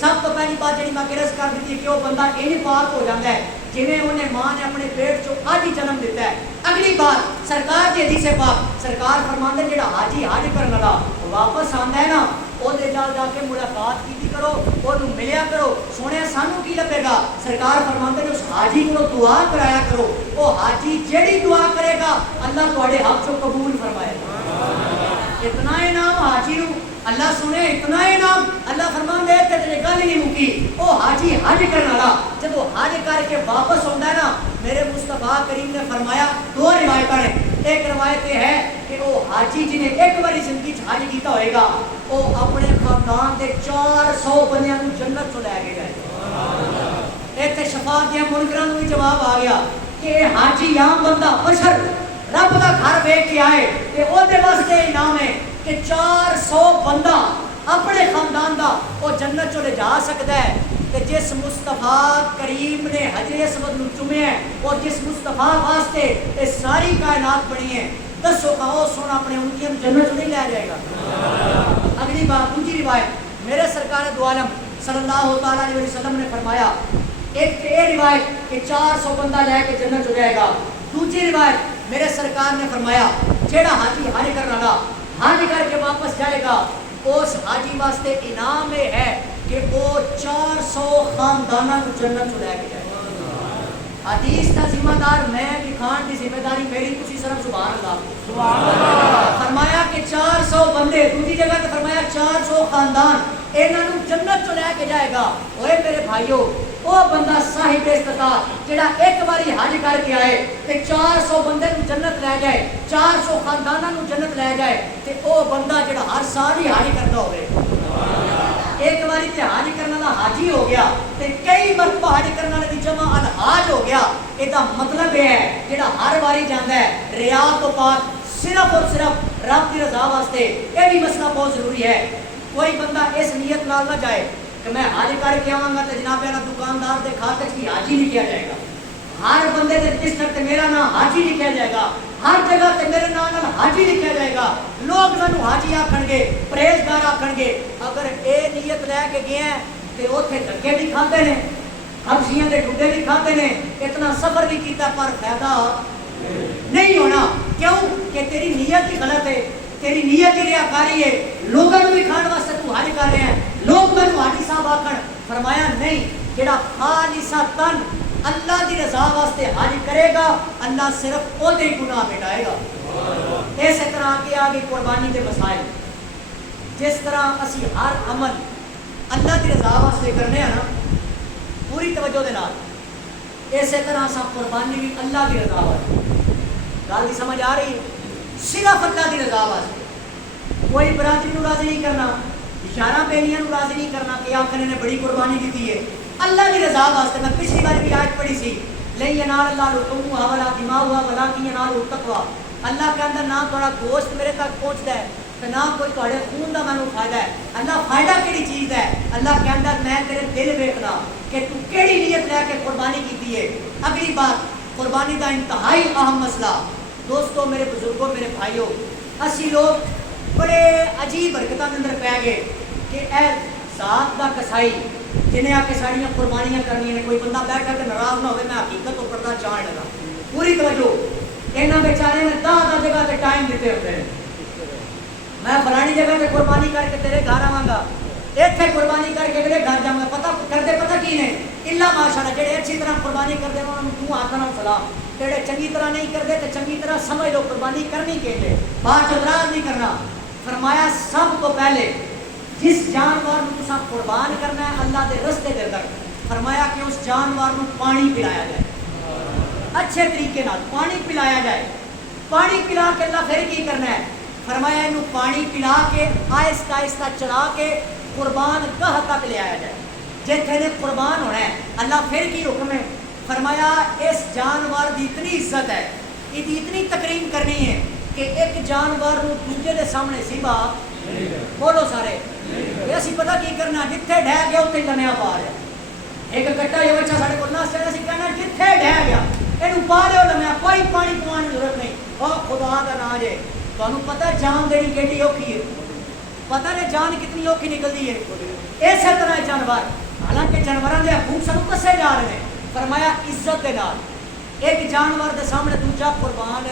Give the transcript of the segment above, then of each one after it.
سب تو پہلی بات جی میں عرض کر دیتی کہ وہ بندہ یہ پاک ہو جاتا ہے جنہیں انہیں ماں نے اپنے پیٹ چو آج ہی جنم دیتا ہے. اگلی بات سرکار کی حدیث پاک سرکار فرماندے جڑا حاجی حج کرنے والا واپس آندا ہے نا وہ دے جا کے ملاقات کی کرو وہ ملیا کرو. سونے سانو کی لگے گا سرکار فرماندے نے اس حاجی کو دعا کرایا کرو. وہ حاجی جیڑی دعا کرے گا اللہ تواڈے حق چوں قبول فرمائے گا. اتنا انعام حاجی نو اللہ سنے اتنا انعام اللہ فرماندے تے تے گل نہیں مکی. او حاجی حج کرن والا جدو حج کر کے واپس آندا ہے نا میرے مصطفیٰ کریم نے فرمایا دو روایتاں نے. ایک روایت یہ ہے کہ وہ حاجی جنہیں ایک باری زندگی حج کیتا ہوئے گا وہ اپنے خاندان کے 400 بندیاں نو جنت چ لے کے جائے گا. اتنے شفاعت دیا منکراں نو بھی جواب آ گیا کہ حاجی عام بندہ بشر رب کا گھر ویکھ کے آئے تے او دے واسطے انعام ہے کہ 400 بندہ اپنے خاندان دا وہ جنت چ لے جا سکتا ہے. کہ جس مصطفیٰ کریم نے حجر اسود نو چومیا ہے اور جس مصطفیٰ واسطے یہ ساری کائنات بنی ہے دسو کہو سونا اپنے انگلیاں جنت چ نہیں لے جائے گا. اگلی بات دوسری روایت میرے سرکار دو عالم صلی اللہ تعالیٰ علیہ وسلم نے فرمایا ایک یہ روایت کہ 400 بندہ لے کے جنت چ جائے گا. دوسری روایت میرے سرکار نے فرمایا جیڑا حاجی حج کرنے والا حج کر کے واپس جائے گا اس حاجی واسطے انعام یہ ہے کہ وہ 400 خاندانوں کو جنت چ لے کے جائے گا. حدیث کا ذمہ دار میں لکھان کی ذمہ داری میری تسی صرف سبحان اللہ فرمایا کہ 400 بندے دوسری جگہ تے فرمایا 400 خاندان انہاں نوں جنت چ لے کے جائے گا. اوے میرے بھائیو وہ بندہ صاحب استطاعت جڑا ایک باری حج کر کے آئے تے 400 بندے نوں جنت لے جائے 400 خانداناں نوں جنت لے جائے تے او بندہ جڑا ہر سال ہی حج کردا ہوے ایک باری تے حج کرنے والا حاجی ہو گیا تے کئی مرتبہ حج کرنے والے دی جمع الحاج ہو گیا. یہ مطلب یہ ہے جڑا ہر باری جاندا ہے ریا تو پاک صرف اور صرف رب کی رضا واسطے. یہ بھی مسئلہ بہت ضروری ہے. کوئی بندہ اس نیت نال نہ جائے کہ میں حج کر کے آواں گا تے جناب والا دکاندار دے کھاتے کی حاجی لکھیا جائے گا ہر بندے دے رجسٹر تے میرا نام حاجی لکھیا جائے گا ہر جگہ تے میرے نام نال حاجی لکھیا جائے گا. لوگ مینوں حاجی آکھن گے پرہیزگار آکھن گے. اگر اے نیت لے کے گئے ہیں تے اوتھے دھکے بھی کھاندے نے حبشیاں دے ڈڈے بھی کھاندے نے اتنا سفر بھی کیتا پر فائدہ نہیں ہونا. کیوں کہ تیری نیت ہی غلط ہے تیری نیت ہی ریاکاری ہے. لوگوں بھی کھان واسطے تو حج کر رہے ہیں لوگ مینوں حاجی صاحب آکھن. فرمایا نہیں جڑا خالصہ تن اللہ دی رضا واسطے حج کرے گا اللہ صرف وہ دے گناہ مٹائے گا. اسی طرح کے آگے قربانی کے مسائل جس طرح اسی ہر عمل اللہ دی رضا واسطے کرنے ہیں نا پوری توجہ دے نال اسی طرح سا قربانی بھی اللہ دی رضا واسطے. گل دی سمجھ آ رہی ہے صرف اللہ دی رضا واسطے. کوئی برادری نو راضی نہیں کرنا اشارہ بیلیاں نو راضی نہیں کرنا کہ آخر نے بڑی قربانی دی ہے اللہ کی رضا واسطے. میں پچھلی بار بھی آیت پڑھی سی لن ینال اللہ لحومها ولا دماؤها ولکن ینالہ التقوی. اللہ کے اندر نہ تھوڑا گوشت میرے تک پہنچتا ہے تو نہ کوئی تھوڑے خون کا مینوں فائدہ ہے. اللہ فائدہ کیڑی چیز ہے اللہ کے اندر میں تیرے دل ویکھنا کہ تو کیڑی نیت لے کے قربانی کی ہے. اگلی بات قربانی کا انتہائی اہم مسئلہ دوستو میرے بزرگوں میرے بھائیوں اسی لوگ بڑے عجیب حرکتوں کے اندر پی گئے کہ اے ذات کا کسائی جنہیں آ کے ساڑیاں قربانیاں کرنی ہیں. کوئی بندہ بیٹھ کر ناراض نہ ہوئے میں حقیقت تو پردہ چاڑ لگا پوری توجہ. یہاں بیچارے نے دہ جگہ سے ٹائم دیتے ہوتے ہیں میں فلانی جگہ پہ قربانی کر کے تیرے گھر آواں گا اتنے قربانی کر کے اگلے گھر جاؤں گا. پتہ کرتے پتہ کی نے اللہ ماشاء اللہ جڑے اچھی طرح قربانی کرتے ہیں انہوں تو آخنا سلام. جڑے چنگی طرح نہیں کرتے تو چنگی طرح سمجھ لو قربانی کرنی کے لیے بات اعتراض نہیں کرنا. فرمایا سب تو پہلے جس جانور کو تسا قربان کرنا ہے اللہ دے رستے دے اندر فرمایا کہ اس جانور کو پانی پلایا جائے اچھے طریقے نال پانی پلایا جائے. پانی پلا کے اللہ پھر کی کرنا ہے فرمایا انہوں پانی پلا کے آہستہ آہستہ چلا کے قربان گاہ تک لے آیا جائے جتنے نے قربان ہونا ہے. اللہ پھر کی حکم ہے فرمایا اس جانور دی اتنی عزت ہے یہ اتنی تکریم کرنی ہے کہ ایک جانور نو دوسرے دے سامنے سیبا بولو سارے یہ اسی پتہ کی کرنا جتھے ڈہ گیا اتنے لمیا پا رہا. ایک کٹا یہ بچہ سارے کو ناس چاہنا سی کہنا جتھے ڈہ گیا یہ پا لو لمیا کوئی پانی پوان کی ضرورت نہیں. او خدا کا نا جے تمہیں پتہ جان دینی کیڈی اوکھی ہے پتہ نہیں جان کتنی اوکھی نکلتی ہے. اسی طرح جانور, حالانکہ جانوراں دے حقوق سانوں دسے جا رہے ہیں. فرمایا عزت دے نال, ایک جانور دے سامنے دوجا قربان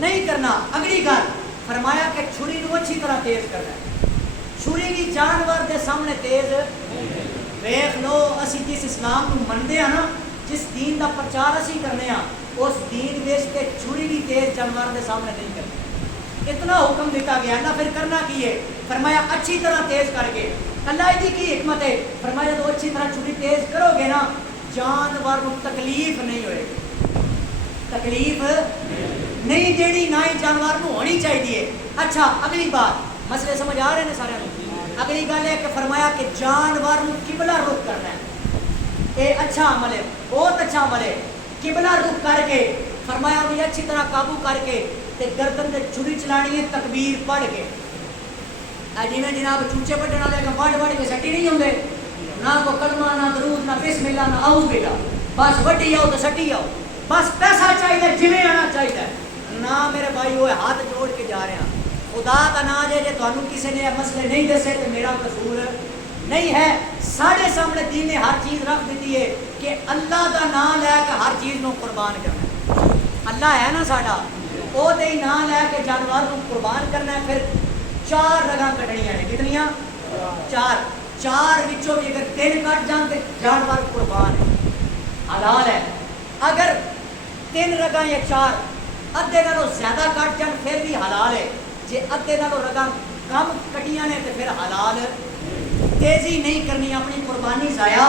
نہیں کرنا. اگلی گل فرمایا کہ چھری نو اچھی طرح تیز کرنا ہے. چھری بھی جانور دے سامنے تیز. ویخ لو اسی جس اسلام کو منتے ہیں نا, جس دین دا پرچار اسی کرنے ہیں, اس دین ویچ کے چھری بھی تیز جانور دے سامنے نہیں کرتے. اتنا حکم دیتا گیا نا, پھر کرنا کی ہے؟ فرمایا اچھی طرح تیز کر کے. اللہ جی کی حکمت ہے, فرمایا تو اچھی طرح چھری تیز کرو گے نا, جانور کو تکلیف نہیں ہوئے گی. تکلیف نہیں دینی, نہ ہی جانور کو ہونی چاہیے. اچھا اگلی بات, مسئلے سمجھ آ رہے ہیں سارے. اگلی گل ہے کہ فرمایا کہ جانور کو قبلہ رخ کرنا ہے. یہ اچھا عمل ہے, بہت اچھا عمل ہے. قبلہ رخ کر کے فرمایا بھی اچھی طرح قابو کر کے تے گردن تے چھری چلانی ہے تکبیر پڑھ کے. جی میں جناب چوچے پٹن والے کا بڑھ کے سٹی نہیں ہوندے, نہ کو کلمہ نہ درود نہ بسم اللہ نہ اعوذ باللہ, بس وڈی آؤ تو سٹی آؤ, بس پیسہ چاہیے جویں آنا چاہیے. نہ میرے بھائی وہ ہاتھ جوڑ کے جا رہے ہیں. خدا کا نا جے جے تانوں کسی نے مسئلے نہیں دسے تو میرا قصور نہیں ہے. سارے سامنے دین نے ہر چیز رکھ دیتی ہے کہ اللہ کا نام لے کے ہر چیز نو قربان کرنا ہے. اللہ ہے نا ساڈا, وہ دے نام لے کے جانور کو قربان کرنا ہے. پھر 4 رگاں کٹنیاں نے. کتنیاں؟ 4. 4 وچوں بھی اگر 3 کٹ جان تے جانور قربان ہے, حلال ہے. اگر 3 رگاں یا 4 ادھے نالوں زیادہ کٹ جان پھر بھی حلال ہے. جی ادھے نالوں رگاں کم کٹیاں نے تو پھر حلال. تیزی نہیں کرنی, اپنی قربانی ضائع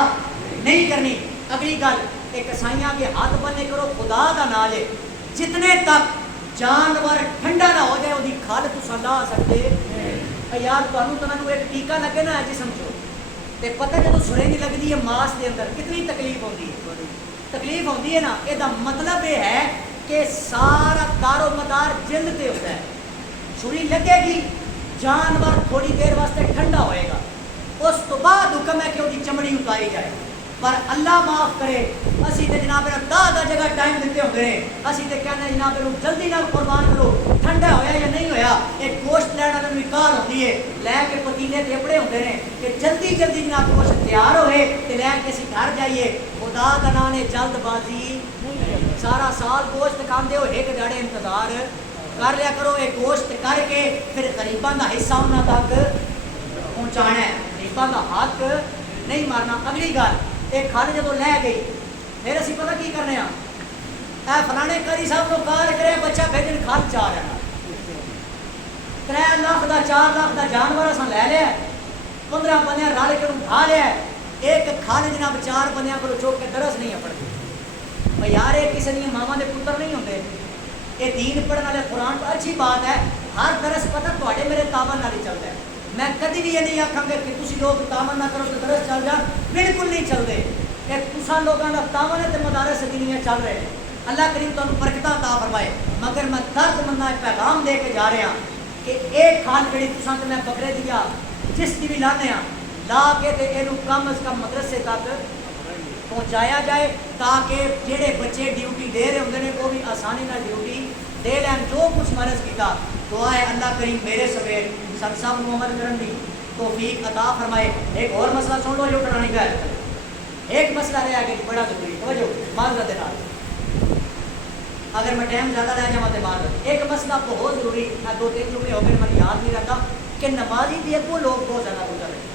نہیں کرنی. اگلی گل, ایک کسائیاں کے ہاتھ بنے کرو خدا کا نام لے, جتنے تک جانور ٹھنڈا نہ ہو جائے وہ کھال تو لا سکتے. یار تمہیں تو میں ایک ٹیکا لگے نا جسم چو, تے پتہ جب سرنج لگتی ہے ماس کے اندر کتنی تکلیف ہوتی ہے. تکلیف ہوتی ہے نا, یہ مطلب یہ ہے کہ سارا دار و مدار جلد پہ ہوتا ہے. چھری لگے گی, جانور تھوڑی دیر واسطے ٹھنڈا ہوئے گا, اس تو بعد حکم ہے کہ وہ چمڑی اتاری جائے. پر اللہ معاف کرے, اسی تے جناب دا جگہ ٹائم دیتے ہوتے ہیں. اسی تے کہنا جناب جلدی نہ قربان کرو, ٹھنڈا ہویا یا نہیں ہویا. ایک گوشت لینا والا نکال ہوتی ہے, لے کے پتیلے تے اپڑے ہوتے ہیں کہ جلدی جلدی جناب گوشت تیار ہوئے تے لے کے اسی گھر جائیے. خدا کا نام نے جلد بازی, سارا سال گوشت کھاندے ہو, ایک دھاڑے انتظار کر لیا کرو. ایک گوشت کر کے پھر غریباں کا حصہ انہاں تک پہنچانا ہے, غریباں کا حق نہیں مارنا. اگلی گل, ایک کھال جدو لے گئی پھر اسی پتہ کی کرنے ہیں, اے فلانے قاری صاحب کو کار کرے بچہ بھیجن کھال 4 ہے 3 لاکھ دا 4 لاکھ دا جانور اساں لے لیا, 15 بندے رل کے اٹھا لیا. ایک کھال جناب 4 بندیاں کو چوک کے درس نہیں پڑھتے. یار یہ کسی نے ماما دے پتر نہیں ہوتے, یہ دین پڑھنے والے قرآن پر اچھی بات ہے. ہر درس پتہ تواڈے میرے تاون نال ہی چلتا ہے. میں کدی بھی یہ نہیں آکھاں گا کہ تسی لوگ تاون نہ کرو تو درس چل جان, بالکل نہیں چلتے. کہ تساں لوگاں دا تاون ہے تے مدارس دینیاں چل رہے ہیں. اللہ کریم تانوں برکتاں عطا فرمائے. مگر میں درد مندانہ پیغام دے کے جا رہا کہ ایک کھال جڑی تساں تے میں بکرے دیا جس کی بھی لانے ہاں لا کے تے اینو کم از کم مدرسے تک پہنچایا جائے, تاکہ جڑے بچے ڈیوٹی دے رہے ہوندے نے وہ بھی آسانی نال ڈیوٹی دے لین. جو کچھ مرض کیتا دعا ہے اللہ کریم میرے سمیت سب سب محمد کرن دی توفیق عطا فرمائے. ایک اور مسئلہ سن لو جو ٹرانے کا ہے, ایک مسئلہ رہا کہ بڑا ضروری, توجہ معذرت نال, اگر میں ٹائم زیادہ رہ جاواں تے معذرت. ایک مسئلہ بہت ضروری ہے, 2-3 جملے ہو گئے مجھے یاد نہیں رہتا, کہ نمازی بھی وہ لوگ بہت زیادہ گزر رہے ہیں.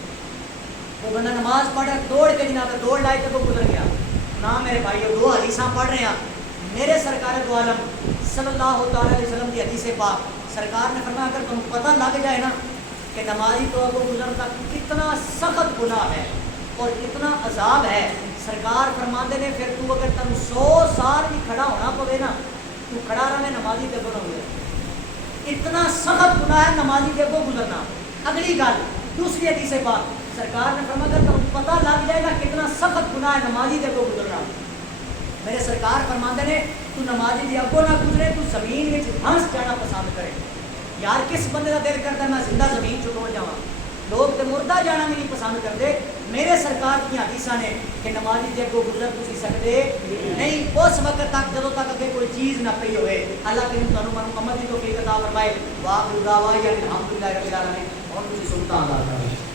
وہ بندہ نماز پڑھ رہا دوڑ کے جناب دوڑ لائے تے وہ گزر گیا. نہ میرے بھائیو 2 حدیثاں پڑھ رہے ہیں, میرے سرکار دو عالم صلی اللہ تعالی علیہ وسلم کی حدیث پاک, سرکار نے فرمایا اگر تم پتہ لگ جائے نا کہ نمازی تو ابو گزرتا کتنا سخت گناہ ہے اور کتنا عذاب ہے, سرکار فرماندے نے پھر تو اگر تم 100 سال بھی کھڑا ہونا پوے نا تو کھڑا رہے نمازی کے گناہ ہوئے. اتنا سخت گناہ ہے نمازی کے کو گزرنا. اگلی گل دوسری حدیث پاک, سرکار نے فرمایا اگر تم پتہ لگ جائے نا کتنا سخت گناہ ہے نمازی کے کو گزرنا, میرے سرکار فرماندے نے تو نمازی دی اگوں نہ گزرے, تو زمین میں دھنس جانا پسند کرے. یار کس بندے کا دل کرتا ہے میں زندہ زمین چھوڑ جاواں, لوگ تو مردہ جانا بھی نہیں پسند کرتے. میرے سرکار کی حدیثاں نے کہ نمازی دے کو گزر تسی سکتے نہیں اس وقت تک جدوں تک اگے کوئی چیز نہ پئی ہوئے. اللہ کریم تانوں مکمل دی توفیق عطا فرمائے. واخر دعوانا الحمدللہ رب العالمین. ਹੁਣ ਤੁਸੀਂ ਸੁਣਤਾ ਅਦਾ ਕਰੋ।